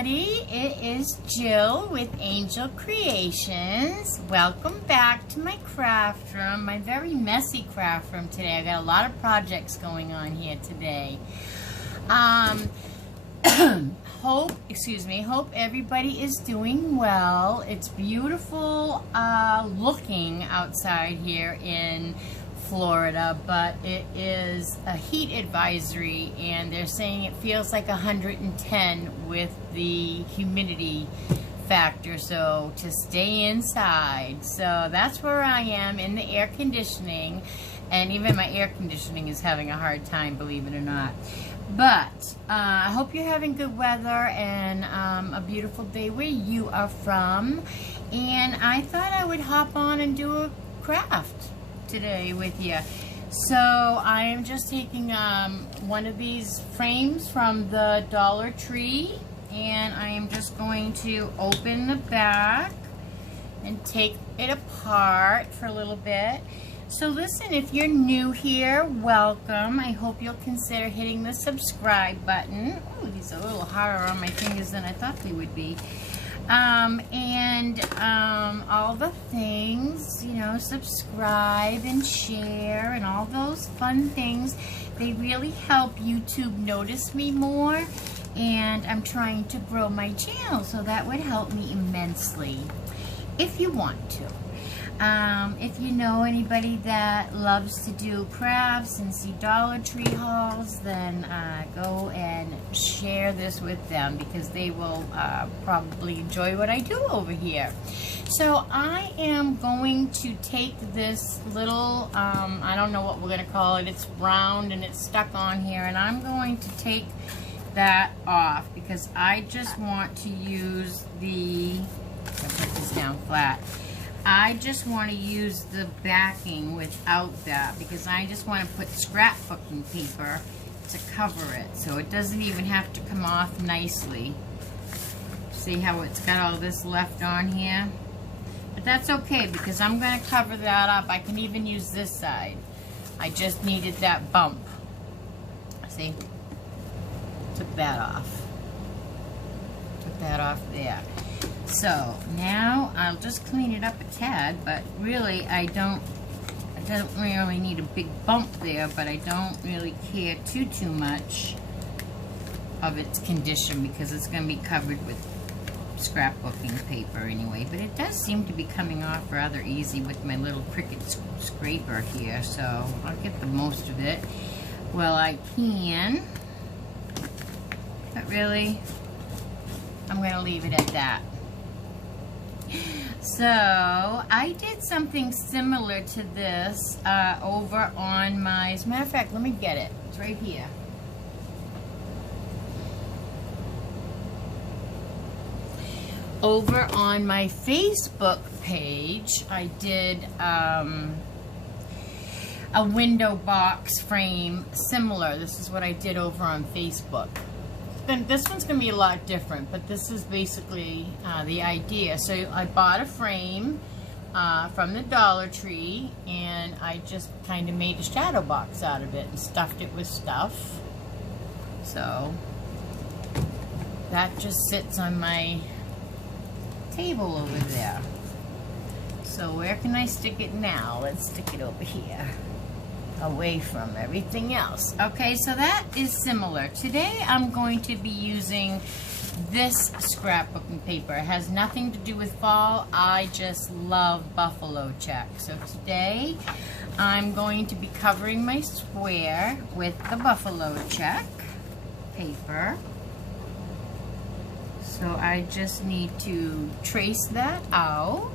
everybody. It is Jill with Angel Creations. Welcome back to my craft room, my very messy craft room today. I got a lot of projects going on here today. Hope everybody is doing well. It's beautiful looking outside here in Florida, but it is a heat advisory and they're saying it feels like 110 with the humidity factor, so to stay inside. So that's where I am in the air conditioning, and even my air conditioning is having a hard time, believe it or not. But I hope you're having good weather and a beautiful day where you are from. And I thought I would hop on and do a craft today with you. So I am just taking one of these frames from the Dollar Tree, and I am just going to open the back and take it apart for a little bit. So listen, if you're new here, welcome. I hope you'll consider hitting the subscribe button. Oh, these are a little harder on my fingers than I thought they would be. All the things, you know, subscribe and share and all those fun things. They really help YouTube notice me more, and I'm trying to grow my channel, so that would help me immensely if you want to. If you know anybody that loves to do crafts and see Dollar Tree hauls, then go and share this with them, because they will probably enjoy what I do over here. So I am going to take this little, I don't know what we're going to call it, it's round and it's stuck on here, and I'm going to take that off because I just want to use the, I'll put this down flat. I just want to use the backing without that, because I just want to put scrapbooking paper to cover it, so it doesn't even have to come off nicely. See how it's got all this left on here? But that's okay, because I'm going to cover that up. I can even use this side. I just needed that bump. See? Took that off. Took that off there. So now I'll just clean it up a tad, but really I don't really need a big bump there, but I don't really care too much of its condition, because it's going to be covered with scrapbooking paper anyway. But it does seem to be coming off rather easy with my little Cricut scraper here, so I'll get the most of it while I can. But really, I'm going to leave it at that. So I did something similar to this over on my, as a matter of fact, let me get it. It's right here. Over on my Facebook page, I did a window box frame similar. This is what I did over on Facebook. Then this one's going to be a lot different, but this is basically the idea. So I bought a frame from the Dollar Tree, and I just kind of made a shadow box out of it and stuffed it with stuff. So that just sits on my table over there. So where can I stick it now? Let's stick it over here, away from everything else. Okay, so that is similar. Today I'm going to be using this scrapbooking paper. It has nothing to do with fall. I just love buffalo check. So today I'm going to be covering my square with the buffalo check paper. So I just need to trace that out.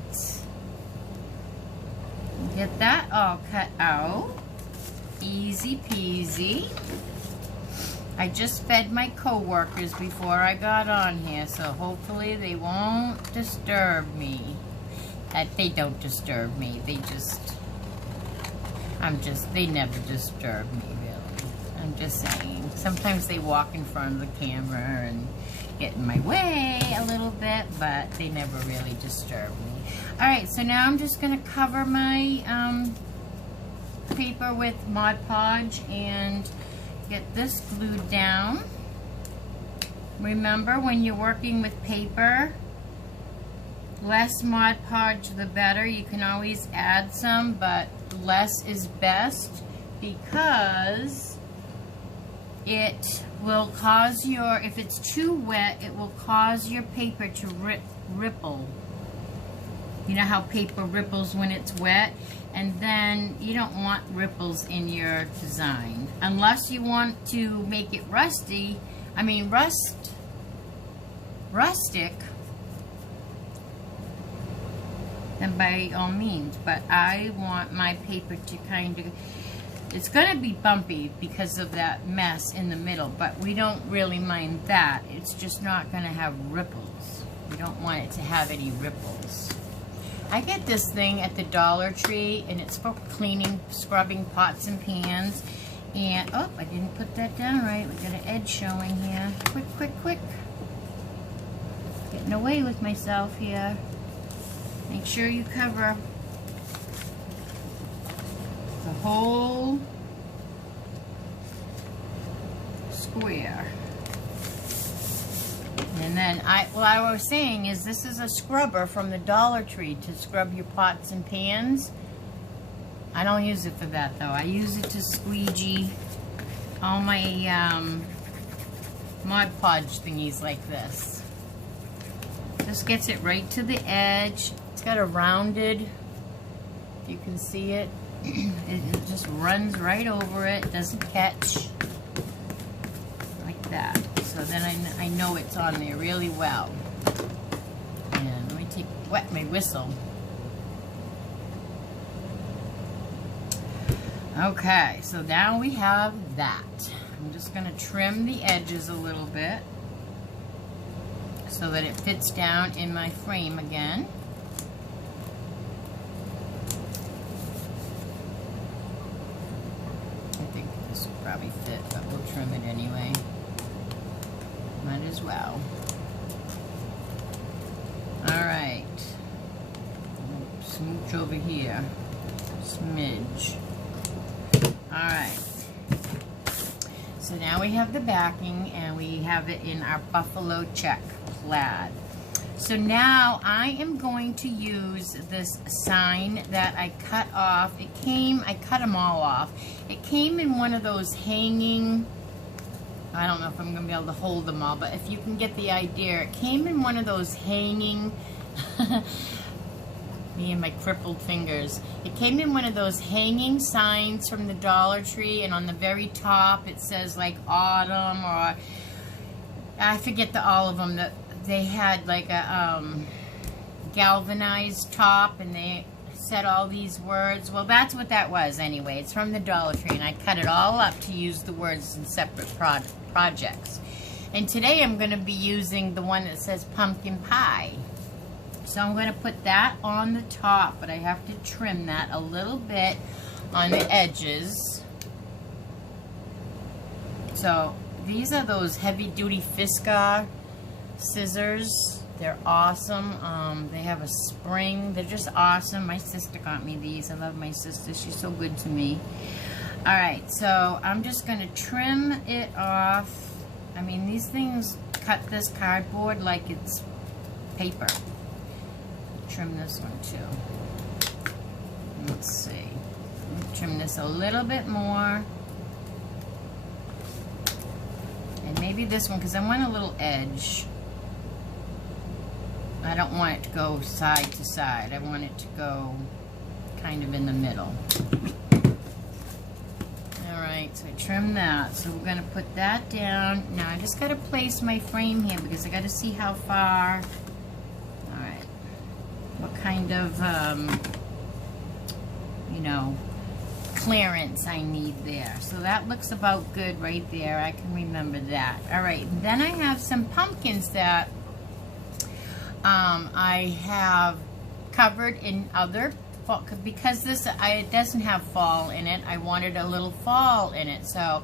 Get that all cut out. Easy peasy. I just fed my co-workers before I got on here, so hopefully they won't disturb me. They don't disturb me. They never disturb me, really. I'm just saying. Sometimes they walk in front of the camera and get in my way a little bit, but they never really disturb me. Alright, so now I'm just going to cover my paper with Mod Podge and get this glued down. Remember, when you're working with paper, less Mod Podge the better. You can always add some, but less is best because it will cause your, if it's too wet, it will cause your paper to ripple. You know how paper ripples when it's wet? And then you don't want ripples in your design. Unless you want to make it rustic, then by all means. But I want my paper to kind of, it's going to be bumpy because of that mess in the middle, but we don't really mind that. It's just not going to have ripples. We don't want it to have any ripples. I get this thing at the Dollar Tree, and it's for cleaning, scrubbing pots and pans. And, oh, I didn't put that down right. We got an edge showing here. Quick, quick, quick. Getting away with myself here. Make sure you cover the whole square. And then, what I was saying is this is a scrubber from the Dollar Tree to scrub your pots and pans. I don't use it for that though. I use it to squeegee all my Mod Podge thingies like this. Just gets it right to the edge. It's got a rounded, if you can see it, it just runs right over it, doesn't catch, like that. So then I know it's on there really well. And let me wet my whistle. Okay, so now we have that. I'm just going to trim the edges a little bit so that it fits down in my frame again. I think this will probably fit, but we'll trim it anyway. Might as well. Alright. Smooch over here. Smidge. Alright. So now we have the backing, and we have it in our buffalo check plaid. So now I am going to use this sign that I cut off. I cut them all off. It came in one of those hanging, I don't know if I'm going to be able to hold them all, but if you can get the idea, it came in one of those hanging, me and my crippled fingers. It came in one of those hanging signs from the Dollar Tree, and on the very top it says like autumn, or I forget all of them. That they had like a galvanized top, and they said all these words. Well, that's what that was anyway. It's from the Dollar Tree, and I cut it all up to use the words in separate projects. And today I'm going to be using the one that says pumpkin pie. So I'm going to put that on the top, but I have to trim that a little bit on the edges. So these are those heavy-duty Fiskar scissors. They're awesome. They have a spring. They're just awesome. My sister got me these. I love my sister. She's so good to me. Alright, so I'm just going to trim it off. I mean, these things cut this cardboard like it's paper. Trim this one too. Let's see. Trim this a little bit more. And maybe this one, because I want a little edge. I don't want it to go side to side. I want it to go kind of in the middle. Alright, so I trim that. So we're going to put that down. Now I just got to place my frame here because I got to see how far, alright, what kind of, you know, clearance I need there. So that looks about good right there. I can remember that. Alright, then I have some pumpkins that I have covered in other, because this it doesn't have fall in it. I wanted a little fall in it, so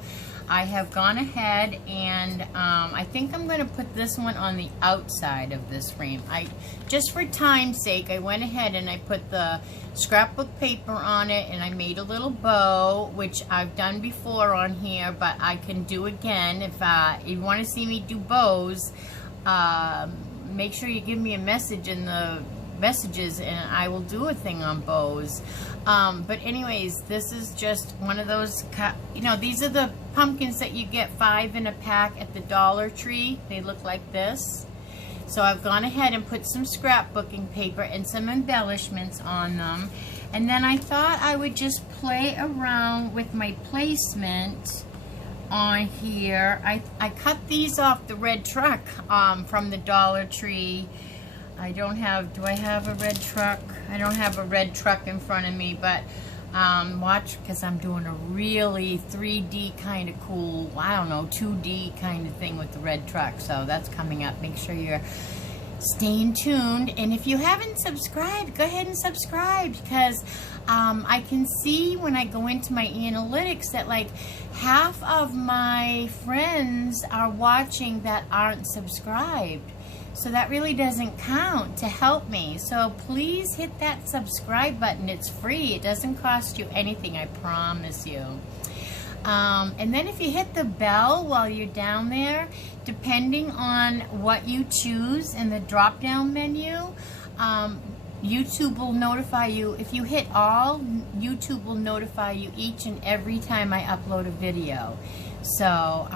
I have gone ahead and I think I'm going to put this one on the outside of this frame. Just for time's sake, I went ahead and I put the scrapbook paper on it, and I made a little bow, which I've done before on here, but I can do again. If you want to see me do bows, make sure you give me a message in the messages and I will do a thing on bows. But anyways, this is just one of those, you know, these are the pumpkins that you get 5 in a pack at the Dollar Tree. They look like this. So I've gone ahead and put some scrapbooking paper and some embellishments on them. And then I thought I would just play around with my placement on here. I cut these off the red truck from the Dollar Tree. I don't have, do I have a red truck? I don't have a red truck in front of me, but watch, because I'm doing a really 3D kind of cool, I don't know, 2D kind of thing with the red truck. So that's coming up. Make sure you're staying tuned. And if you haven't subscribed, go ahead and subscribe, because I can see when I go into my analytics that like half of my friends are watching that aren't subscribed. So that really doesn't count to help me. So please hit that subscribe button. It's free. It doesn't cost you anything, I promise you. And then if you hit the bell while you're down there, depending on what you choose in the drop-down menu, YouTube will notify you. If you hit all, YouTube will notify you each and every time I upload a video. So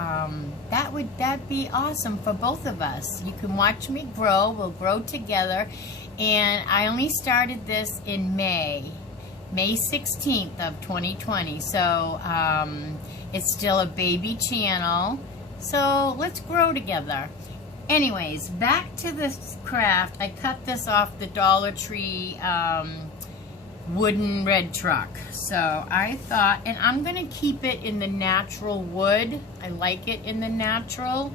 that'd be awesome for both of us. You can watch me grow. We'll grow together. And I only started this in May 16th of 2020. So it's still a baby channel. So let's grow together. Anyways, back to this craft. I cut this off the Dollar Tree wooden red truck. So I thought, and I'm going to keep it in the natural wood. I like it in the natural.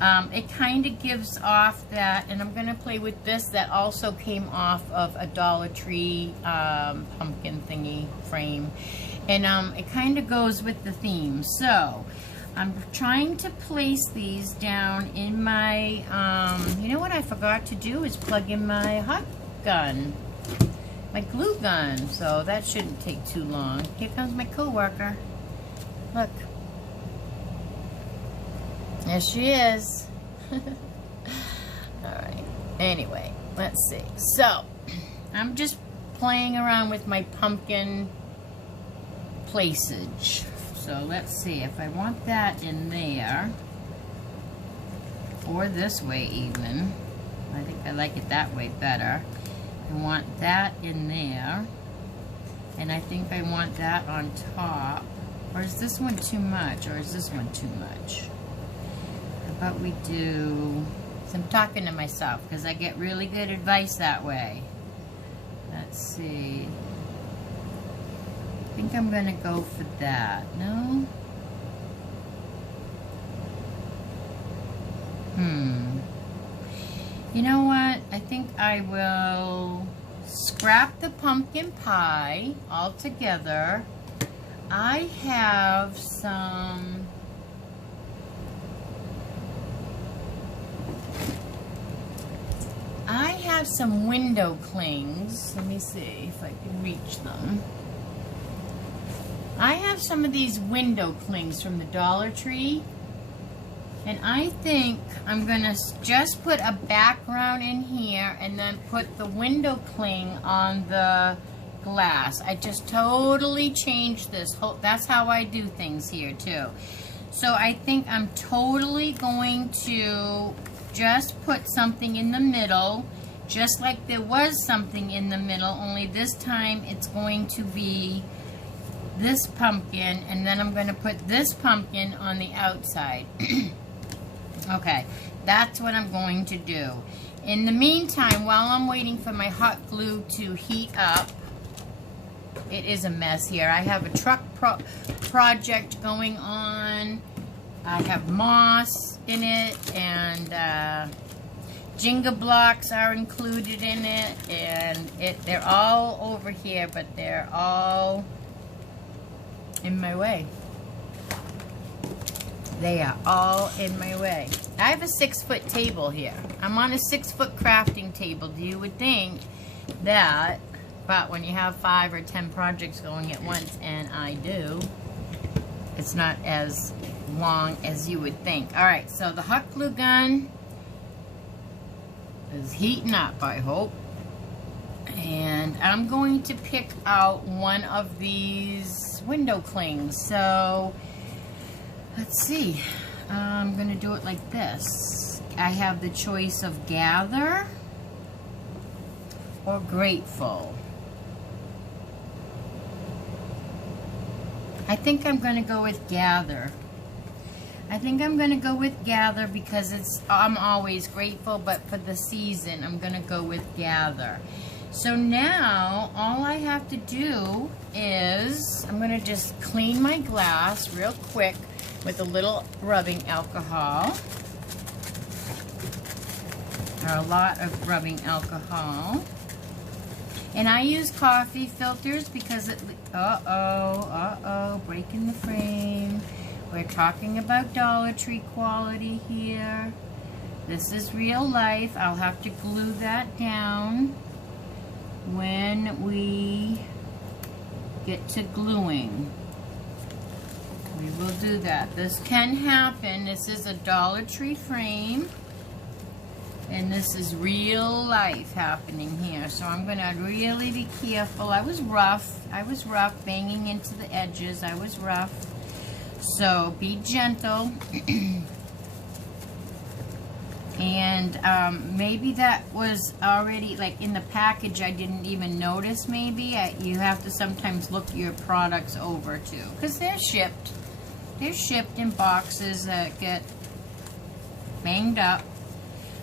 It kind of gives off that, and I'm going to play with this that also came off of a Dollar Tree pumpkin thingy frame. And it kind of goes with the theme. So I'm trying to place these down in my, you know what I forgot to do is plug in my hot gun. My glue gun, so that shouldn't take too long. Here comes my coworker. Look. There she is. Alright, anyway, let's see. So, I'm just playing around with my pumpkin placage. So, let's see, if I want that in there, or this way even, I think I like it that way better. I want that in there, and I think I want that on top. Or is this one too much, or is this one too much? How about we do, so I'm talking to myself because I get really good advice that way. Let's see. I think I'm gonna go for that. No? You know what? I think I will scrap the pumpkin pie altogether. I have some window clings. Let me see if I can reach them. I have some of these window clings from the Dollar Tree. And I think I'm going to just put a background in here and then put the window cling on the glass. I just totally changed this whole, that's how I do things here too. So I think I'm totally going to just put something in the middle, just like there was something in the middle, only this time it's going to be this pumpkin, and then I'm going to put this pumpkin on the outside. Okay, that's what I'm going to do. In the meantime, while I'm waiting for my hot glue to heat up, it is a mess here. I have a truck project going on. I have moss in it, and Jenga blocks are included in it, and they're all over here, but they're all in my way. They are all in my way. I have a 6-foot table here. I'm on a 6-foot crafting table. You would think that, but when you have 5 or 10 projects going at once, and I do, it's not as long as you would think. All right, so the hot glue gun is heating up, I hope. And I'm going to pick out one of these window clings. So let's see. I'm going to do it like this. I have the choice of Gather or Grateful. I think I'm going to go with Gather. I think I'm going to go with Gather because I'm always grateful, but for the season, I'm going to go with Gather. So now, all I have to do is, I'm going to just clean my glass real quick with a little rubbing alcohol. Or a lot of rubbing alcohol. And I use coffee filters because breaking the frame. We're talking about Dollar Tree quality here. This is real life. I'll have to glue that down when we get to gluing. We will do that. This can happen. This is a Dollar Tree frame. And this is real life happening here. So I'm going to really be careful. I was rough, banging into the edges. I was rough. So be gentle. And maybe that was already, like in the package, I didn't even notice maybe. You have to sometimes look your products over too. Because they're shipped. They're shipped in boxes that get banged up.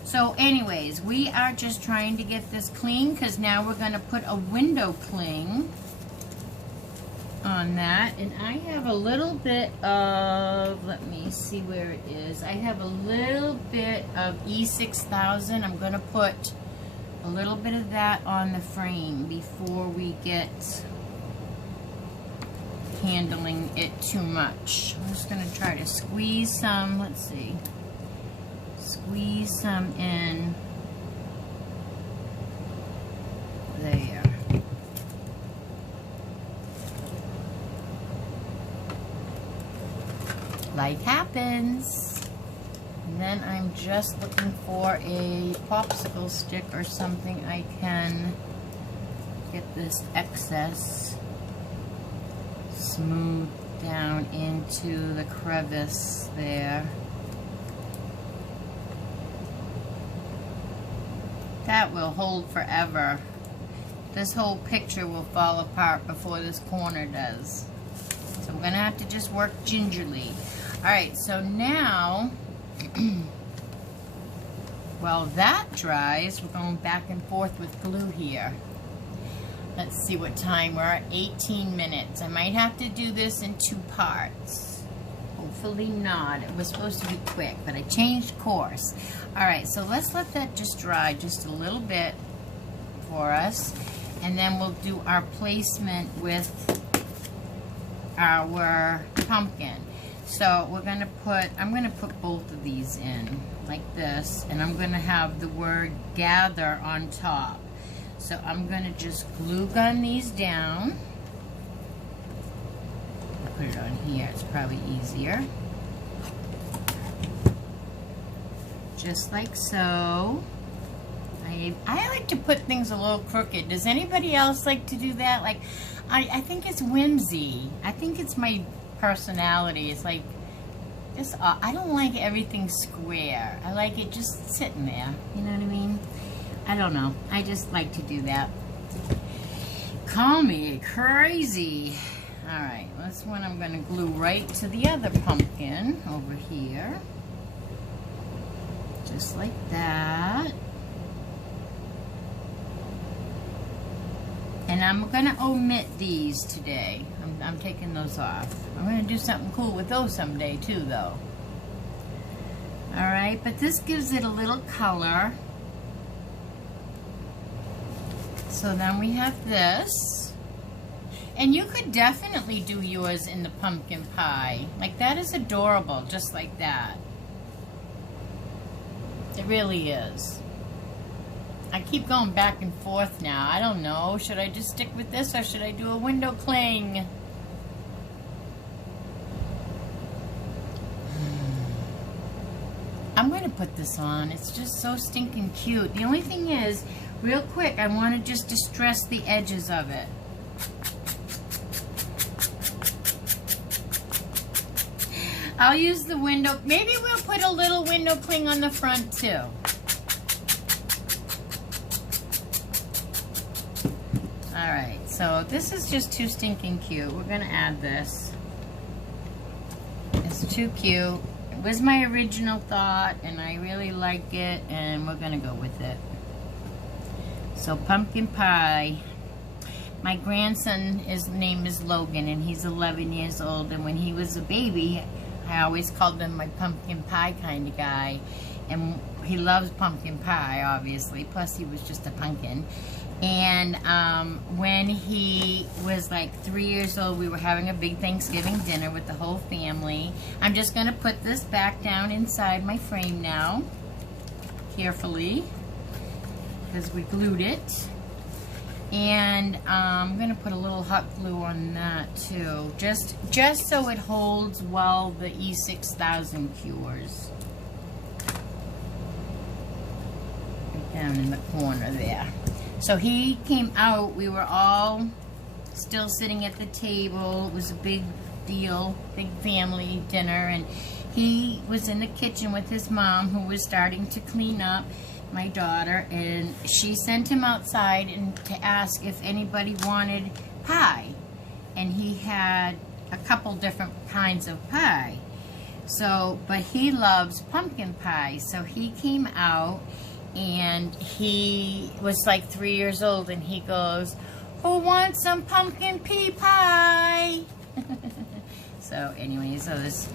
So anyways, we are just trying to get this clean because now we're going to put a window cling on that. And I have a little bit of, let me see where it is. I have a little bit of E6000. I'm going to put a little bit of that on the frame before we get handling it too much. I'm just going to try to squeeze some, let's see. Squeeze some in there. Life happens. And then I'm just looking for a popsicle stick or something I can get this excess smooth down into the crevice there. That will hold forever. This whole picture will fall apart before this corner does. So I'm gonna have to just work gingerly. Alright, so now, while that dries, we're going back and forth with glue here. Let's see what time we're at. 18 minutes. I might have to do this in 2 parts. Hopefully not. It was supposed to be quick, but I changed course. Alright, so let's let that just dry just a little bit for us. And then we'll do our placement with our pumpkin. So we're going to put, I'm going to put both of these in like this. And I'm going to have the word Gather on top. So I'm going to just glue gun these down. Put it on here, it's probably easier. Just like so. I like to put things a little crooked. Does anybody else like to do that? Like, I think it's whimsy. I think it's my personality. It's like, just, I don't like everything square. I like it just sitting there. You know what I mean? I don't know. I just like to do that. Call me crazy. Alright, this one I'm going to glue right to the other pumpkin over here. Just like that. And I'm going to omit these today. I'm taking those off. I'm going to do something cool with those someday too, though. Alright, but this gives it a little color. So then we have this. And you could definitely do yours in the pumpkin pie. Like, that is adorable, just like that. It really is. I keep going back and forth now. I don't know. Should I just stick with this or should I do a window cling? I'm going to put this on. It's just so stinking cute. The only thing is, real quick, I want to just distress the edges of it. I'll use the window. Maybe we'll put a little window cling on the front too. Alright, so this is just too stinking cute. We're going to add this. It's too cute. It was my original thought, and I really like it, and we're going to go with it. So, pumpkin pie. My grandson, his name is Logan, and he's 11 years old, and when he was a baby, I always called him my pumpkin pie kind of guy, and he loves pumpkin pie, obviously, plus he was just a pumpkin. And when he was like 3 years old, we were having a big Thanksgiving dinner with the whole family. I'm just going to put this back down inside my frame now, carefully, because we glued it. And I'm going to put a little hot glue on that too, just so it holds while the E6000 cures. Right down in the corner there. So he came out, we were all still sitting at the table. It was a big deal, big family dinner, and he was in the kitchen with his mom, who was starting to clean up, my daughter, and she sent him outside and to ask if anybody wanted pie. And he had a couple different kinds of pie. So, but he loves pumpkin pie, so he came out. And he was like 3 years old, and he goes, "Who wants some pumpkin pea pie?" So anyway, so this,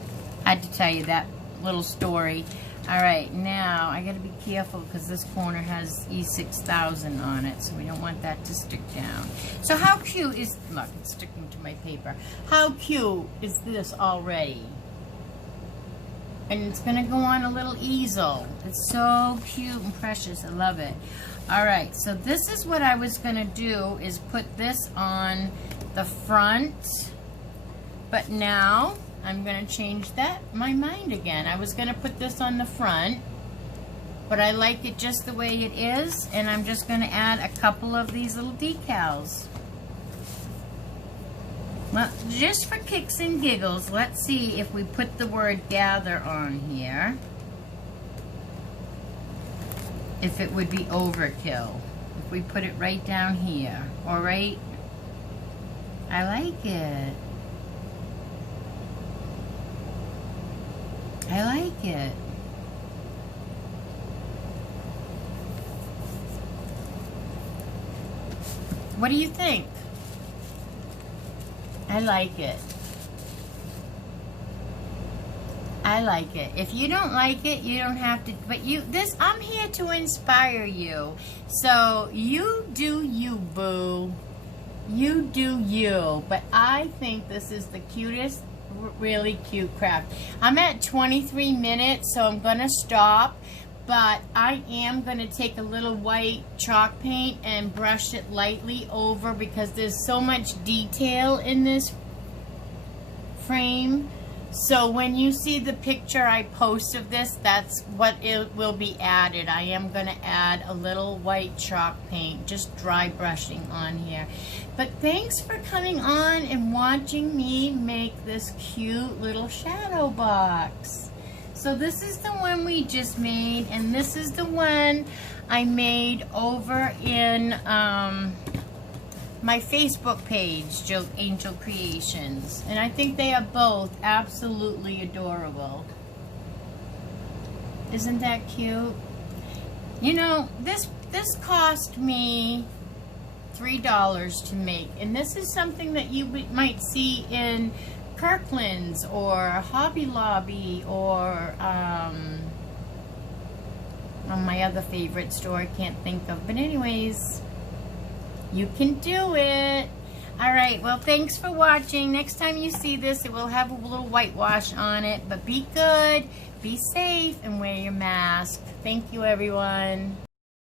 I had to tell you that little story. All right, now I got to be careful because this corner has E6000 on it, so we don't want that to stick down. So how cute is, look, it's sticking to my paper. How cute is this already? And it's going to go on a little easel. It's so cute and precious. I love it. Alright, so this is what I was going to do, is put this on the front. But now, I'm going to change my mind again. I was going to put this on the front, but I like it just the way it is. And I'm just going to add a couple of these little decals. Well, just for kicks and giggles, let's see if we put the word gather on here, if it would be overkill. If we put it right down here, or right, I like it. I like it. What do you think? I like it. I like it. If you don't like it, you don't have to, but I'm here to inspire you. So you do you, boo. You do you. But I think this is the cutest, really cute craft. I'm at 23 minutes, so I'm gonna stop. But I am going to take a little white chalk paint and brush it lightly over, because there's so much detail in this frame. So when you see the picture I post of this, that's what it will be added. I am going to add a little white chalk paint, just dry brushing on here. But thanks for coming on and watching me make this cute little shadow box. So this is the one we just made, and this is the one I made over in my Facebook page, Angel Creations. And I think they are both absolutely adorable. Isn't that cute? You know, this cost me $3 to make, and this is something that you might see in Kirkland's or Hobby Lobby or my other favorite store I can't think of. But anyways, you can do it. All right, well, thanks for watching. Next time you see this, it will have a little whitewash on it, but be good, be safe, and wear your mask. Thank you, everyone.